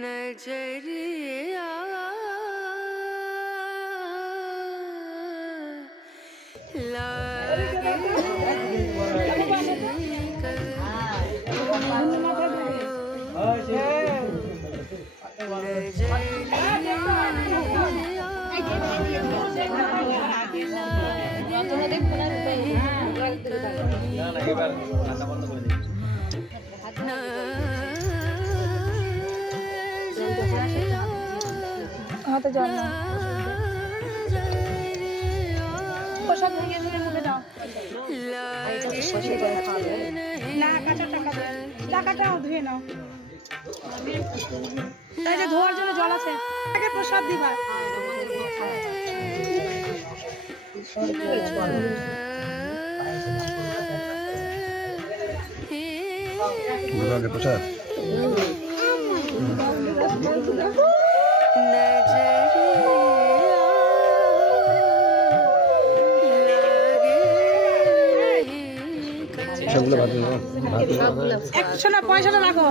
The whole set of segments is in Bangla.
नजरिया लागे হাতে জল না প্রসাদ ভেঙে ভেঙে মুখে দাও না কাঁচা টাকাটাও ধুয়ে নাও তাই যে ধোয়ার জন্য জল আছে আগে প্রসাদ দিবা প্রসাদ পয়সাটা রাখো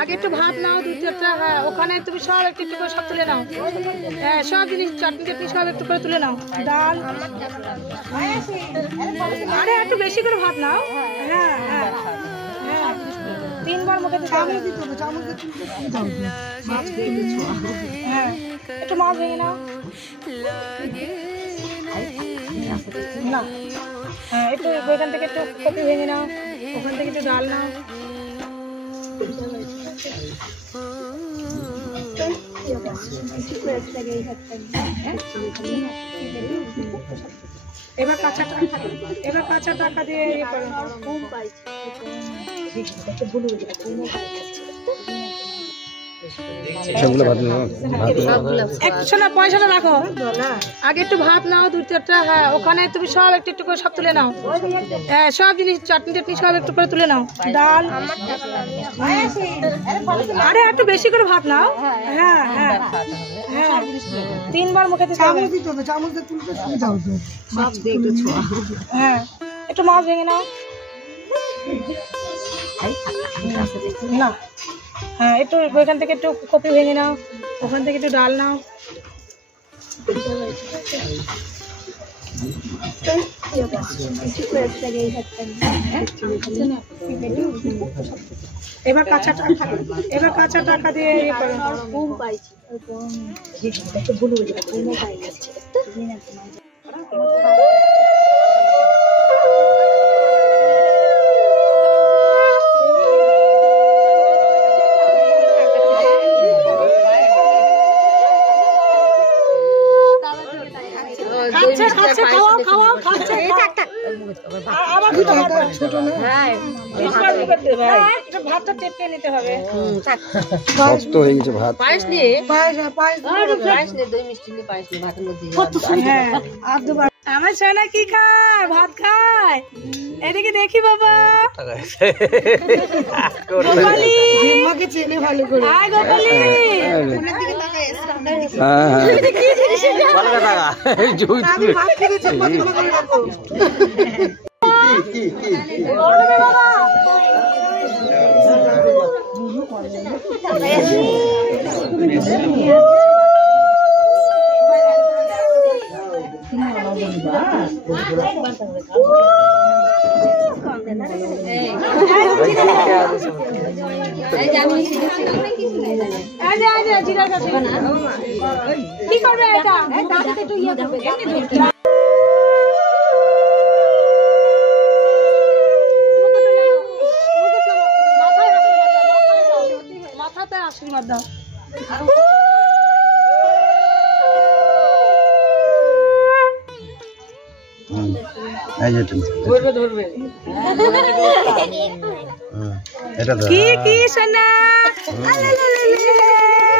আগে একটু ভাত নাও দু চারটা হ্যাঁ ওখানে তুমি সব একটু একটু করে সব তুলে নাও হ্যাঁ সব জিনিস চাটনি চাটনি সব একটু করে তুলে নাও ডাল আরে একটু বেশি করে ভাত নাও হ্যাঁ হ্যাঁ হ্যাঁ 3 বার মুখে হ্যাঁ একটু মাছ ভেঙে নাও না হ্যাঁ একটু ওইখান থেকে একটু কপি ভেঙে নাও ওখান থেকে একটু ডাল নাও এবার কাঁচা টাকা দিয়ে ইয়ে করো পয়সাটা রাখো আগে একটু ভাত নাও দু চারটা হ্যাঁ ওখানে তুমি সব একটু একটু করে সব তুলে নাও হ্যাঁ সব জিনিস চাটনি চাটনি সব একটু করে তুলে নাও ডাল আরে একটু বেশি করে ভাত নাও হ্যাঁ হ্যাঁ হ্যাঁ 3 বার মুখে হ্যাঁ একটু মাছ ভেঙে নাও না হ্যাঁ একটু ওইখান থেকে একটু কপি ভেঙে নাও ওখান থেকে একটু ডাল নাও এবার কাঁচা টাকা দিয়ে ইয়ে করো ভাতটা টেপে নিতে হবে শক্ত হয়ে গেছে ভাত পায়েস নিয়ে দই মিষ্টি নিয়ে পায়েস নিয়ে ভাতের মধ্যে আমার সোনা কি খায় ভাত খায় এদিকে দেখি বাবা গোপালি জিম্মাকে চেনে ভালো করে আয় গোপালি কোনের দিকে তাকায় হ্যাঁ ভালো কথা এই জুই আমি ভাত খেয়েছি কত করে রাখো কি বাবা কি করবে এটা মাথাতে আশীর্বাদ দাও এই যে তুমি ধরবে এটা ধর কি কি সোনা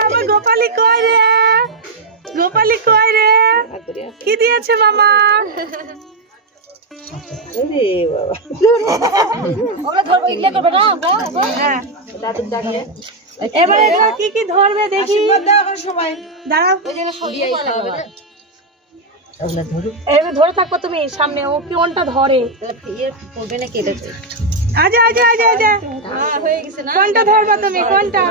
আমার গোপালি কই রে গোপালি কই রে কি দিয়েছে মামা এবারে কি কি ধরবে দেখি সবাই দাঁড়াও এবার ধরে থাকবো তুমি সামনে ও কি কোনটা ধরে আজা আজা আজা আজা কোনটা ধরবা তুমি কোনটা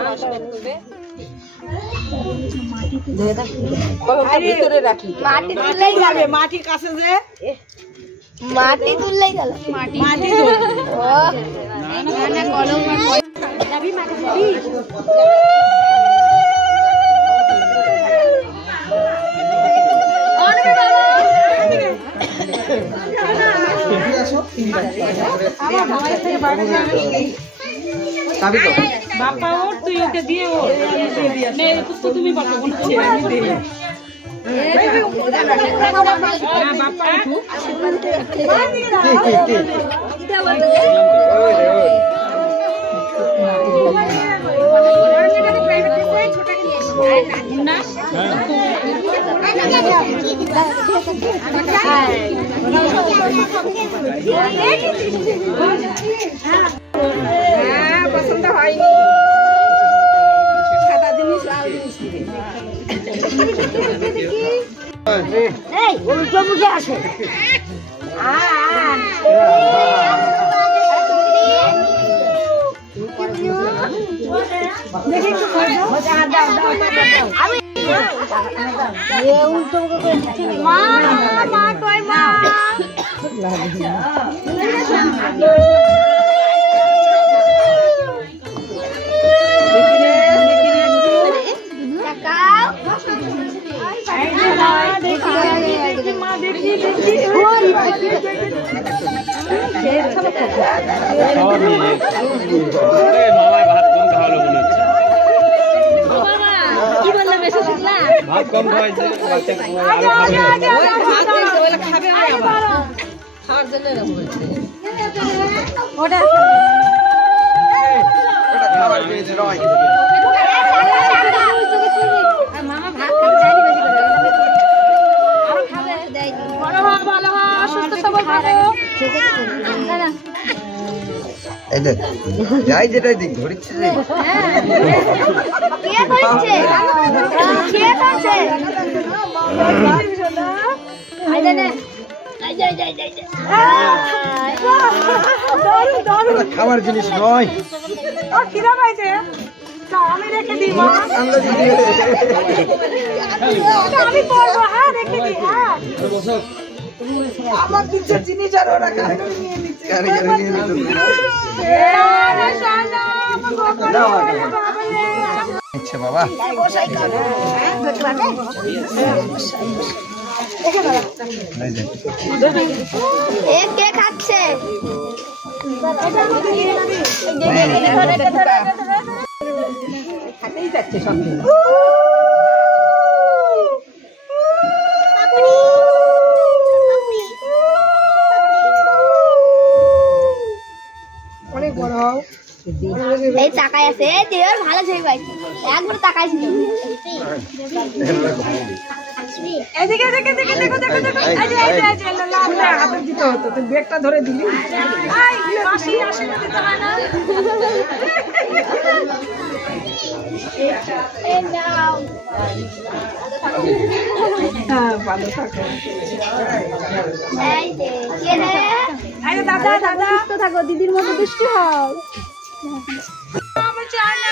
ভিতরে রাখি মাটি তুললেই যাবে মাটির কাছে যে মাটি তুললেই গেল মাটি মাটি ও না কলম যাবি মাটি যাবি বাপ্পা ওর তুই ওকে দিয়ে ওর তো তুমি পারো কোন পছন্দ হয়নি সাদা জিনিস লাল জিনিস এই উল্টো মুখে আসে দেখি একটু আমি উল্টো মুখে মা মা কই মা ভাত কম খাওয়াইছে খাবে খাওয়ার জন্য ওটা খাবার পেয়েছে রয় মামা ভাত খাবে যাইনি বেশি করে আরো খাবে দেয়নি ভালো সুস্থ সবল থাকো না এই যে যাই যেটাই দিক ধরিচ্ছে যে কে ধরছে কে ধরছে আইলে নে আই যাই যাই যাই এটা খাবার জিনিস নয় ও কিরা পাইছে আমি রেখে দিই মা আন্দাজি দিয়ে আমি পড়বো হ্যাঁ রেখে দিই হ্যাঁ আমার দিচ্ছে জিনিস আর ওরা কারিগরি নিয়ে নিচ্ছে কারিগরি নিয়ে নিতে ইচ্ছে বাবা এই যে এ কে খাচ্ছে খাতেই যাচ্ছে সব অনেক বড় হও এই তাকাই আছে এই দেওর ভালো ছবি পাইছি একবার তাকাইছি এদিকে এদিকে এদিকে দেখো দেখো দেখো এই যে এই যে এই যে লাল না হাতে দিতে হতো তুই ব্যাগটা ধরে দিলি আই মাসি আসে না দিতে হয় না এই নাও হ্যাঁ ভালো থাকো এই যে কে রে আরে দাদা দাদা সুস্থ থাকো দিদির মতো দুষ্টু হও আমার জানা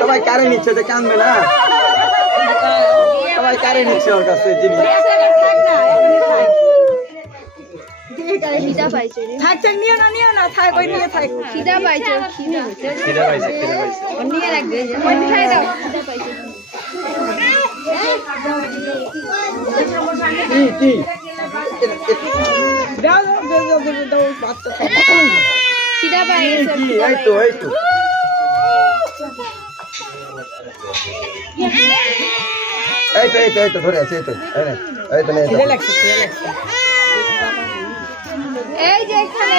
সবাই কারে নিচ্ছে যে কানবে না সবাই কারে নিচ্ছে ওর কাছে জিনিস খিদা পাইছে রে থাকছে নিয়ে না থাক ওই নিয়ে থাক খিদা পাইছে খিদা খিদে পাইছে নিয়ে রাখবে ওই খাই দাও খিদা পাইছে কি দাও দাও বাচ্চা খিদা পাই গেছে কি এই তো এই তো ধরে আছে, এই তো এই যে এখানে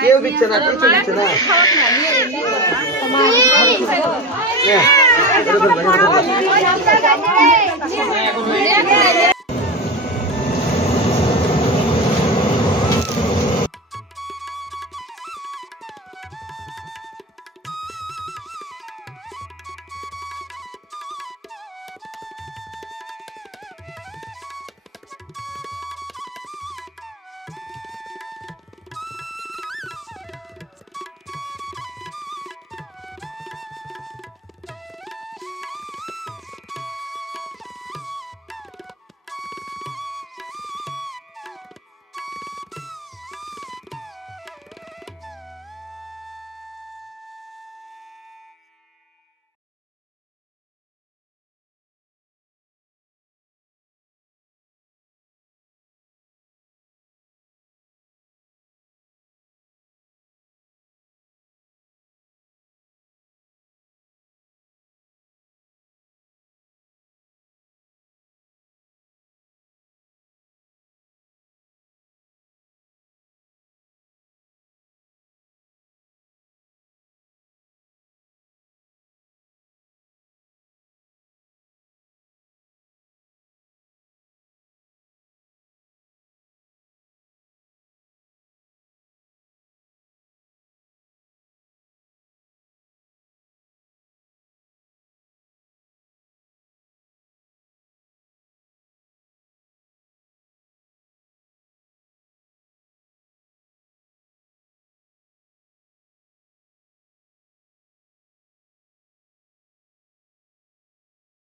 কেউ দিচ্ছে না, কিছু দিচ্ছে না।